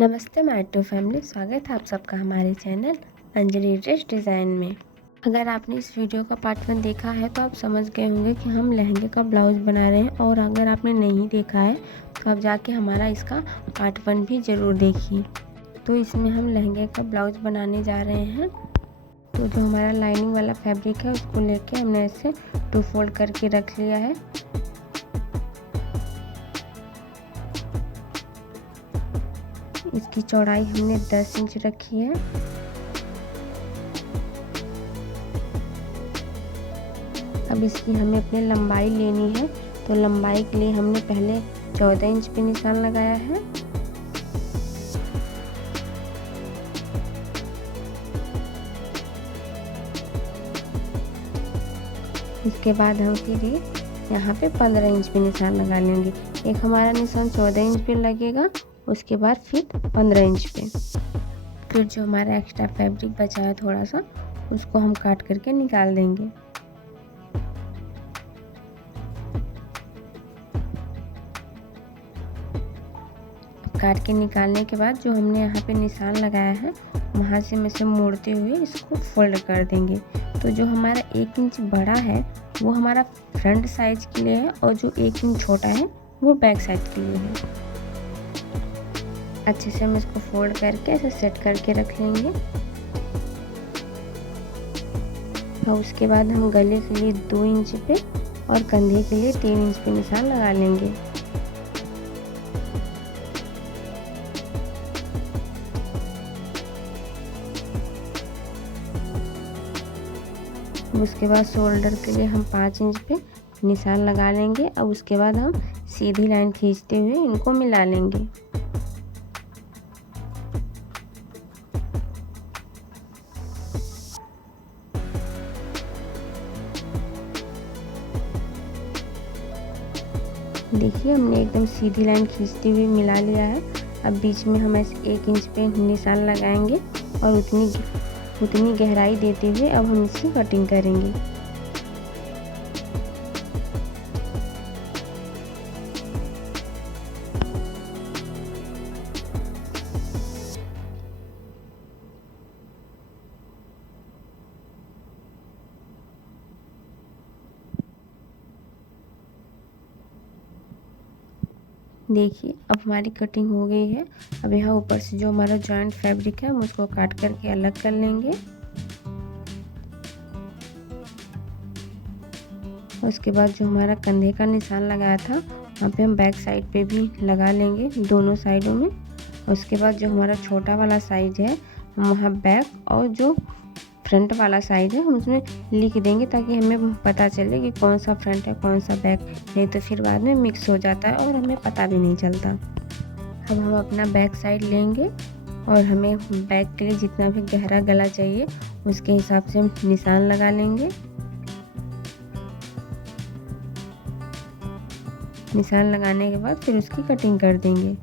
नमस्ते my to family, स्वागत है आप सबका हमारे चैनल अंजलि ड्रेस डिज़ाइन में। अगर आपने इस वीडियो का पार्ट 1 देखा है तो आप समझ गए होंगे कि हम लहंगे का ब्लाउज़ बना रहे हैं, और अगर आपने नहीं देखा है तो आप जाके हमारा इसका पार्ट 1 भी ज़रूर देखिए। तो इसमें हम लहंगे का ब्लाउज़ बनाने जा रहे हैं। तो जो हमारा लाइनिंग वाला फैब्रिक है उसको लेके हमने ऐसे 2 फोल्ड करके रख लिया है। इसकी चौड़ाई हमने 10 इंच रखी है। अब इसकी हमें अपने लंबाई लेनी है, तो लंबाई के लिए हमने पहले 14 इंच पे निशान लगाया है। इसके बाद हम फिर यहाँ पे 15 इंच पे निशान लगा लेंगे। एक हमारा निशान 14 इंच पे लगेगा, उसके बाद फिर 15 इंच पे। फिर जो हमारा एक्स्ट्रा फैब्रिक बचा है थोड़ा सा, उसको हम काट करके निकाल देंगे। काट के निकालने के बाद जो हमने यहाँ पे निशान लगाया है वहाँ से हम इसे मोड़ते हुए इसको फोल्ड कर देंगे। तो जो हमारा 1 इंच बड़ा है वो हमारा फ्रंट साइज के लिए है, और जो 1 इंच छोटा है वो बैक साइड के लिए है। अच्छे से हम इसको फोल्ड करके ऐसे सेट करके रख लेंगे। और उसके बाद हम गले के लिए 2 इंच पे और कंधे के लिए 3 इंच पे निशान लगा लेंगे। उसके बाद शोल्डर के लिए हम 5 इंच पे निशान लगा लेंगे। अब उसके बाद हम सीधी लाइन खींचते हुए इनको मिला लेंगे। देखिए हमने एकदम सीधी लाइन खींचते हुए मिला लिया है। अब बीच में हम ऐसे 1 इंच पे निशान लगाएंगे और उतनी गहराई देते हुए अब हम इसकी कटिंग करेंगे। देखिए अब हमारी कटिंग हो गई है। अब यहाँ ऊपर से जो हमारा जॉइंट फैब्रिक है हम उसको काट करके अलग कर लेंगे। उसके बाद जो हमारा कंधे का निशान लगाया था वहाँ पे हम बैक साइड पे भी लगा लेंगे, दोनों साइडों में। उसके बाद जो हमारा छोटा वाला साइज है हम वहाँ बैक और जो फ्रंट वाला साइड है हम उसमें लिख देंगे, ताकि हमें पता चले कि कौन सा फ्रंट है कौन सा बैक। नहीं तो फिर बाद में मिक्स हो जाता है और हमें पता भी नहीं चलता। अब हम अपना बैक साइड लेंगे और हमें बैक के लिए जितना भी गहरा गला चाहिए उसके हिसाब से हम निशान लगा लेंगे। निशान लगाने के बाद फिर उसकी कटिंग कर देंगे।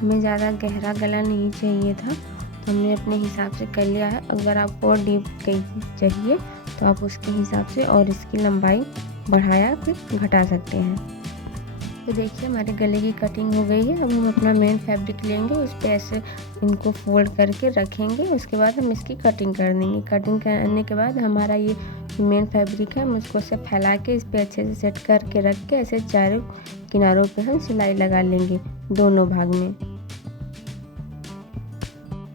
हमें ज़्यादा गहरा गला नहीं चाहिए था, तो हमने अपने हिसाब से कर लिया है। अगर आपको और डीप चाहिए तो आप उसके हिसाब से और इसकी लंबाई बढ़ाया फिर घटा सकते हैं। तो देखिए हमारे गले की कटिंग हो गई है। अब हम अपना मेन फैब्रिक लेंगे, उस पर ऐसे इनको फोल्ड करके रखेंगे। उसके बाद हम इसकी कटिंग कर देंगे। कटिंग करने के बाद हमारा ये मेन फैब्रिक है हम उसको से फैला के इस पर अच्छे से सेट करके रख के ऐसे चारों किनारों पे हम सिलाई लगा लेंगे दोनों भाग में।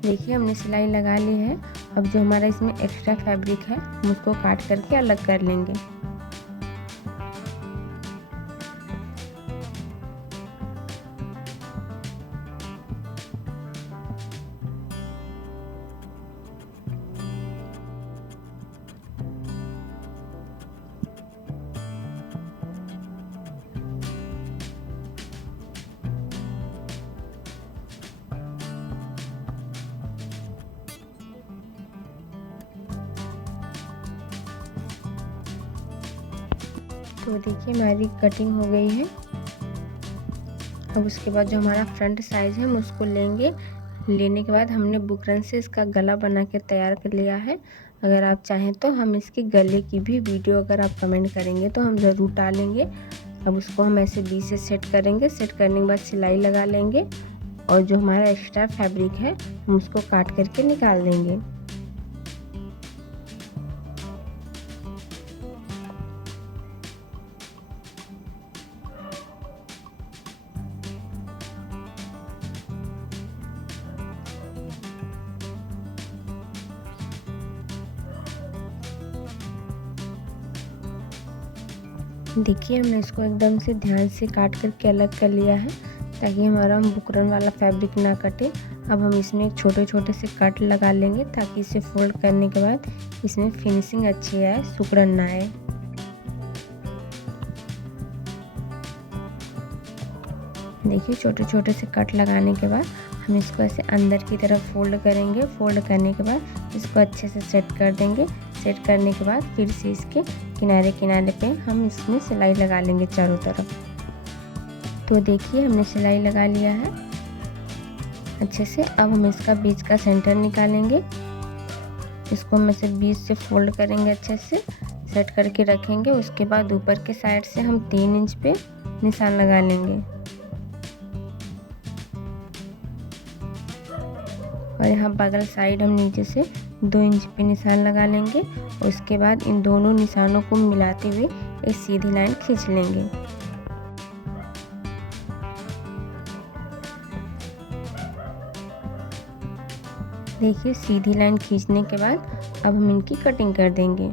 देखिए हमने सिलाई लगा ली है। अब जो हमारा इसमें एक्स्ट्रा फैब्रिक है हम उसको काट करके अलग कर लेंगे। तो देखिए हमारी कटिंग हो गई है। अब उसके बाद जो हमारा फ्रंट साइज है हम उसको लेंगे लेने के बाद हमने बुकरम से इसका गला बना के तैयार कर लिया है। अगर आप चाहें तो हम इसके गले की भी वीडियो अगर आप कमेंट करेंगे तो हम ज़रूर डालेंगे। अब उसको हम ऐसे बीच से सेट करेंगे। सेट करने के बाद सिलाई लगा लेंगे और जो हमारा एक्स्ट्रा फैब्रिक है हम उसको काट करके निकाल देंगे। देखिए हमने इसको एकदम से ध्यान से काट करके अलग कर लिया है ताकि हमारा बुकरम वाला फैब्रिक ना कटे। अब हम इसमें एक छोटे छोटे से कट लगा लेंगे ताकि इसे फोल्ड करने के बाद इसमें फिनिशिंग अच्छी आए, सिकुड़न ना आए। देखिए छोटे छोटे से कट लगाने के बाद हम इसको ऐसे अंदर की तरफ फोल्ड करेंगे। फोल्ड करने के बाद इसको अच्छे से सेट कर देंगे। सेट करने के बाद फिर से इसके किनारे किनारे पे हम इसमें सिलाई लगा लेंगे चारों तरफ। तो देखिए हमने सिलाई लगा लिया है अच्छे से। अब हम इसका बीच का सेंटर निकालेंगे। इसको हम ऐसे बीच से फोल्ड करेंगे, अच्छे से सेट करके रखेंगे। उसके बाद ऊपर के साइड से हम 3 इंच पे निशान लगा लेंगे और यहाँ बगल साइड हम नीचे से 2 इंच पे निशान लगा लेंगे। और उसके बाद इन दोनों निशानों को मिलाते हुए एक सीधी लाइन खींच लेंगे। देखिए सीधी लाइन खींचने के बाद अब हम इनकी कटिंग कर देंगे।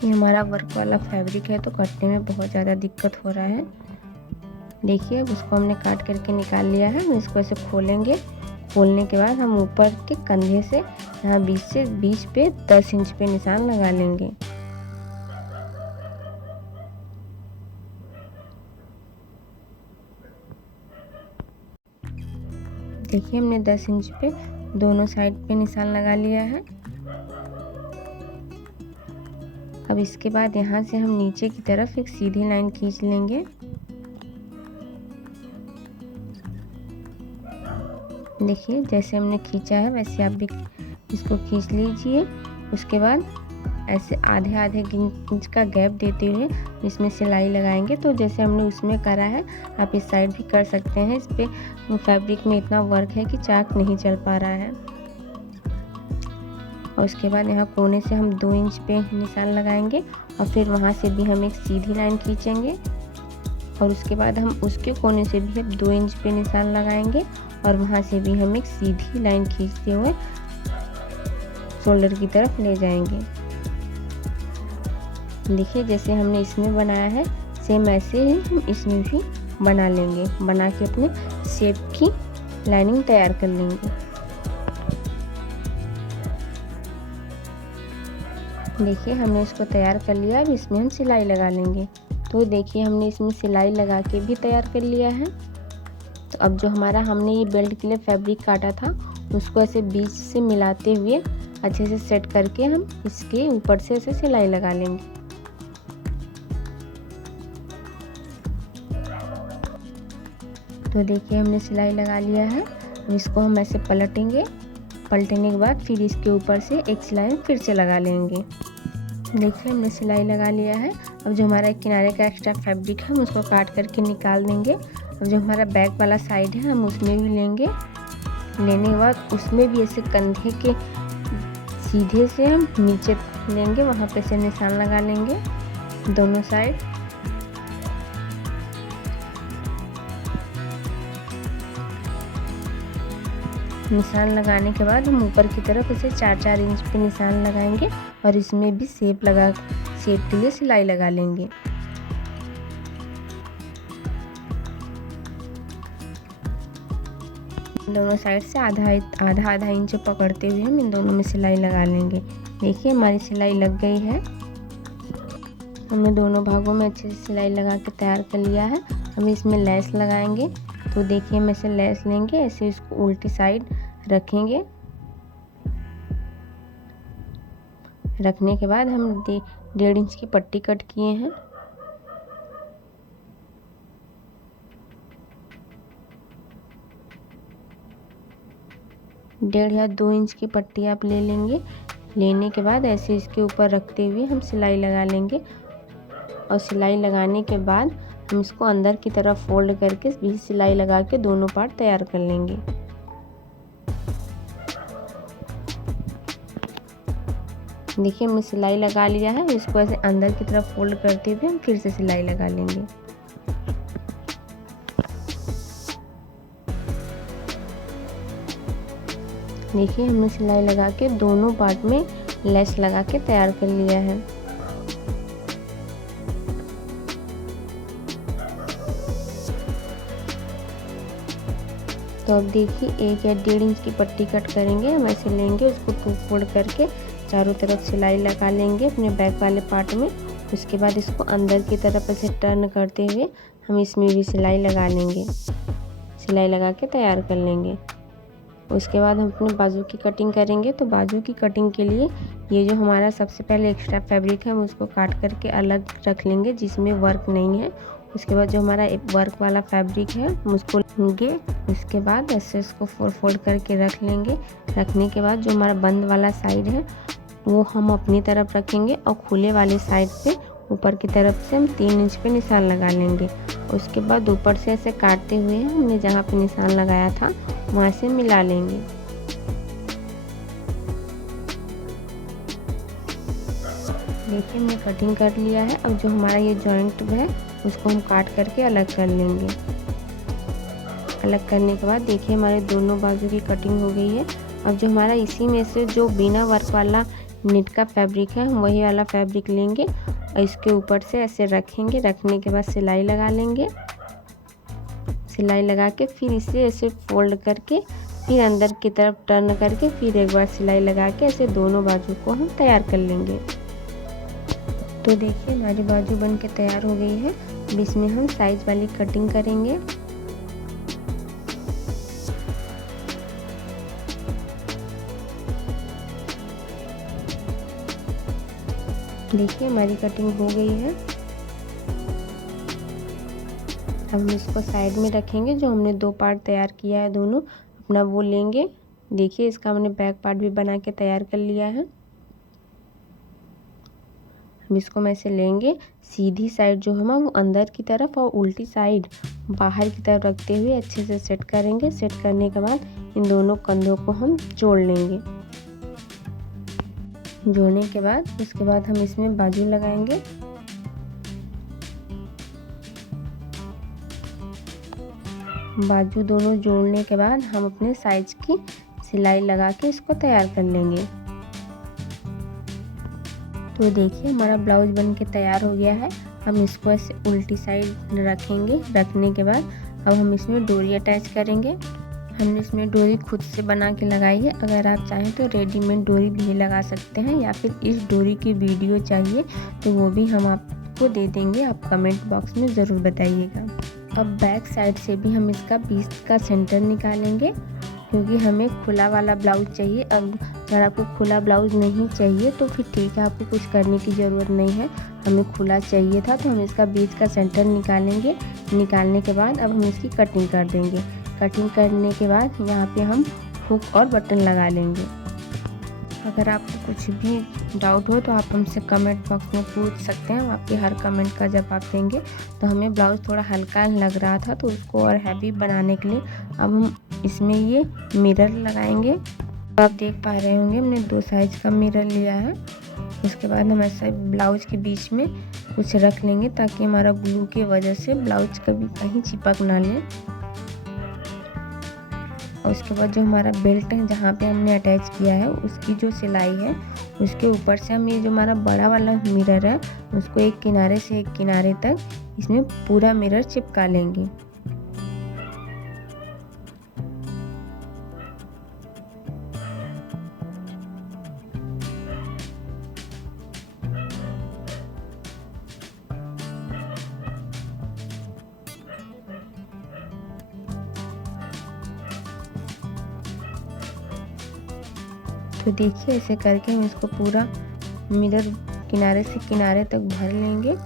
ये हमारा वर्क वाला फैब्रिक है तो कटने में बहुत ज़्यादा दिक्कत हो रहा है। देखिए अब उसको हमने काट करके निकाल लिया है। हम इसको ऐसे खोलेंगे। खोलने के बाद हम ऊपर के कंधे से यहाँ बीच पे 10 इंच पे निशान लगा लेंगे। देखिए हमने 10 इंच पे दोनों साइड पे निशान लगा लिया है। अब इसके बाद यहाँ से हम नीचे की तरफ एक सीधी लाइन खींच लेंगे। देखिए जैसे हमने खींचा है वैसे आप भी इसको खींच लीजिए। उसके बाद ऐसे आधे आधे इंच का गैप देते हुए इसमें सिलाई लगाएंगे। तो जैसे हमने उसमें करा है आप इस साइड भी कर सकते हैं। इस पे फैब्रिक में इतना वर्क है कि चाक नहीं चल पा रहा है। और उसके बाद यहाँ कोने से हम 2 इंच पे निशान लगाएंगे और फिर वहाँ से भी हम एक सीधी लाइन खींचेंगे और उसके बाद हम उसके कोने से भी 2 इंच पे निशान लगाएंगे और वहाँ से भी हम एक सीधी लाइन खींचते हुए शोल्डर की तरफ ले जाएंगे। देखिए जैसे हमने इसमें बनाया है सेम ऐसे ही हम इसमें भी बना लेंगे। बना के अपने शेप की लाइनिंग तैयार कर लेंगे। देखिए हमने इसको तैयार कर लिया। अब इसमें हम सिलाई लगा लेंगे। तो देखिए हमने इसमें सिलाई लगा के भी तैयार कर लिया है। तो अब जो हमारा हमने ये बेल्ट के लिए फैब्रिक काटा था उसको ऐसे बीच से मिलाते हुए अच्छे से सेट करके हम इसके ऊपर से ऐसे सिलाई लगा लेंगे। तो देखिए हमने सिलाई लगा लिया है। अब इसको हम ऐसे पलटेंगे। पलटने के बाद फिर इसके ऊपर से एक सिलाई फिर से लगा लेंगे। देखिए हमने सिलाई लगा लिया है। अब जो हमारा किनारे का एक्स्ट्रा फैब्रिक है हम उसको काट करके निकाल देंगे। अब जो हमारा बैक वाला साइड है हम उसमें भी लेंगे। लेने के बाद उसमें भी ऐसे कंधे के सीधे से हम नीचे लेंगे, वहाँ पे से निशान लगा लेंगे दोनों साइड। निशान लगाने के बाद हम ऊपर की तरफ इसे 4-4 इंच पे निशान लगाएंगे और इसमें भी शेप के लिए सिलाई लगा लेंगे। दोनों साइड से आधा इंच पकड़ते हुए हम इन दोनों में सिलाई लगा लेंगे। देखिए हमारी सिलाई लग गई है। हमने दोनों भागों में अच्छे से सिलाई लगा के तैयार कर लिया है। हम इसमें लेस लगाएंगे। तो देखिए हम ऐसे लेस लेंगे, ऐसे इसको उल्टी साइड रखेंगे रखने के बाद हम 1.5 इंच की पट्टी कट किए हैं। डेढ़ या 2 इंच की पट्टी आप ले लेंगे। लेने के बाद ऐसे इसके ऊपर रखते हुए हम सिलाई लगा लेंगे और सिलाई लगाने के बाद हम इसको अंदर की तरफ फोल्ड करके भी सिलाई लगा के दोनों पार्ट तैयार कर लेंगे। देखिए हमने सिलाई लगा लिया है। इसको ऐसे अंदर की तरफ फोल्ड करते हुए हम फिर से सिलाई लगा लेंगे। देखिए हमने सिलाई लगा के दोनों पार्ट में लेस लगा के तैयार कर लिया है। तो अब देखिए 1 या 1.5 इंच की पट्टी कट करेंगे। हम ऐसे लेंगे, उसको 2 फोल्ड करके चारों तरफ सिलाई लगा लेंगे अपने बैक वाले पार्ट में। उसके बाद इसको अंदर की तरफ ऐसे टर्न करते हुए हम इसमें भी सिलाई लगा लेंगे। सिलाई लगा के तैयार कर लेंगे। उसके बाद हम अपने बाजू की कटिंग करेंगे। तो बाजू की कटिंग के लिए ये जो हमारा सबसे पहले एक्स्ट्रा फैब्रिक है हम उसको काट करके अलग रख लेंगे जिसमें वर्क नहीं है। उसके बाद जो हमारा एक वर्क वाला फैब्रिक है हम उसको लेंगे। उसके बाद ऐसे इसको फोल्ड करके रख लेंगे। रखने के बाद जो हमारा बंद वाला साइड है वो हम अपनी तरफ रखेंगे और खुले वाले साइड पे ऊपर की तरफ से हम 3 इंच पे निशान लगा लेंगे। उसके बाद ऊपर से ऐसे काटते हुए हमने जहाँ पे निशान लगाया था वहाँ से मिला लेंगे। देखिए हमने कटिंग कर लिया है। अब जो हमारा ये जॉइंट है उसको हम काट करके अलग कर लेंगे। अलग करने के बाद देखिए हमारे दोनों बाजू की कटिंग हो गई है। अब जो हमारा इसी में से जो बिना वर्क वाला नेट का फैब्रिक है हम वही वाला फैब्रिक लेंगे और इसके ऊपर से ऐसे रखेंगे। रखने के बाद सिलाई लगा लेंगे। सिलाई लगा के फिर इसे ऐसे फोल्ड करके फिर अंदर की तरफ टर्न करके फिर एक बार सिलाई लगा के ऐसे दोनों बाजू को हम तैयार कर लेंगे। तो देखिए हमारी बाजू बन के तैयार हो गई है। अब इसमें हम साइज वाली कटिंग करेंगे। देखिए हमारी कटिंग हो गई है। हम इसको साइड में रखेंगे। जो हमने 2 पार्ट तैयार किया है दोनों अपना वो लेंगे। देखिए इसका हमने बैक पार्ट भी बना के तैयार कर लिया है। हम इसको में से लेंगे। सीधी साइड जो है वो अंदर की तरफ और उल्टी साइड बाहर की तरफ रखते हुए अच्छे से सेट करेंगे। सेट करने के बाद इन दोनों कंधों को हम जोड़ लेंगे। जोड़ने के बाद उसके बाद हम इसमें बाजू लगाएंगे। बाजू दोनों जोड़ने के बाद हम अपने साइज की सिलाई लगा के इसको तैयार कर लेंगे। तो देखिए हमारा ब्लाउज बन के तैयार हो गया है। हम इसको ऐसे उल्टी साइड रखेंगे। रखने के बाद अब हम इसमें डोरी अटैच करेंगे। हमने इसमें डोरी खुद से बना के लगाई है। अगर आप चाहें तो रेडीमेड डोरी भी लगा सकते हैं या फिर इस डोरी की वीडियो चाहिए तो वो भी हम आपको दे देंगे। आप कमेंट बॉक्स में ज़रूर बताइएगा। अब बैक साइड से भी हम इसका पीस का सेंटर निकालेंगे क्योंकि हमें खुला वाला ब्लाउज चाहिए। अब अगर आपको खुला ब्लाउज नहीं चाहिए तो फिर ठीक है, आपको कुछ करने की ज़रूरत नहीं है। हमें खुला चाहिए था तो हम इसका बीच का सेंटर निकालेंगे। निकालने के बाद अब हम इसकी कटिंग कर देंगे। कटिंग करने के बाद यहाँ पे हम हुक और बटन लगा लेंगे। अगर आपको कुछ भी डाउट हो तो आप हमसे कमेंट बॉक्स में पूछ सकते हैं। हम आपके हर कमेंट का जवाब देंगे। तो हमें ब्लाउज़ थोड़ा हल्का लग रहा था तो उसको और हैवी बनाने के लिए अब हम इसमें ये मिरर लगाएंगे। आप देख पा रहे होंगे हमने 2 साइज का मिरर लिया है। उसके बाद हम ऐसा ब्लाउज के बीच में कुछ रख लेंगे ताकि हमारा ग्लू की वजह से ब्लाउज कभी कहीं चिपक ना ले। और उसके बाद जो हमारा बेल्ट है जहाँ पे हमने अटैच किया है उसकी जो सिलाई है उसके ऊपर से हम ये जो हमारा बड़ा वाला मिरर है उसको एक किनारे से एक किनारे तक इसमें पूरा मिरर चिपका लेंगे। तो देखिए ऐसे करके हम इसको पूरा मिरर किनारे से किनारे तक भर लेंगे।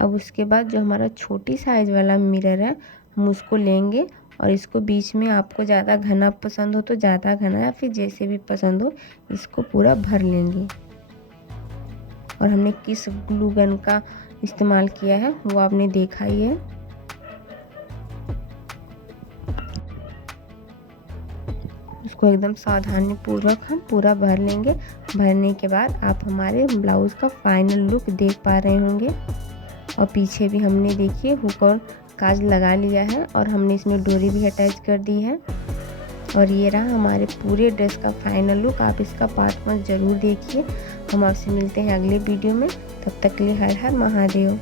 अब उसके बाद जो हमारा छोटी साइज वाला मिरर है हम उसको लेंगे और इसको बीच में, आपको ज़्यादा घना पसंद हो तो ज़्यादा घना या फिर जैसे भी पसंद हो, इसको पूरा भर लेंगे। और हमने किस ग्लू गन का इस्तेमाल किया है वो आपने देखा ही है। उसको एकदम सावधानी पूर्वक हम पूरा भर लेंगे। भरने के बाद आप हमारे ब्लाउज़ का फाइनल लुक देख पा रहे होंगे। और पीछे भी हमने देखिए हुक और काज लगा लिया है और हमने इसमें डोरी भी अटैच कर दी है। और ये रहा हमारे पूरे ड्रेस का फाइनल लुक। आप इसका पार्ट 1 ज़रूर देखिए। हम आपसे मिलते हैं अगले वीडियो में। तब तक के लिए हर हर महादेव।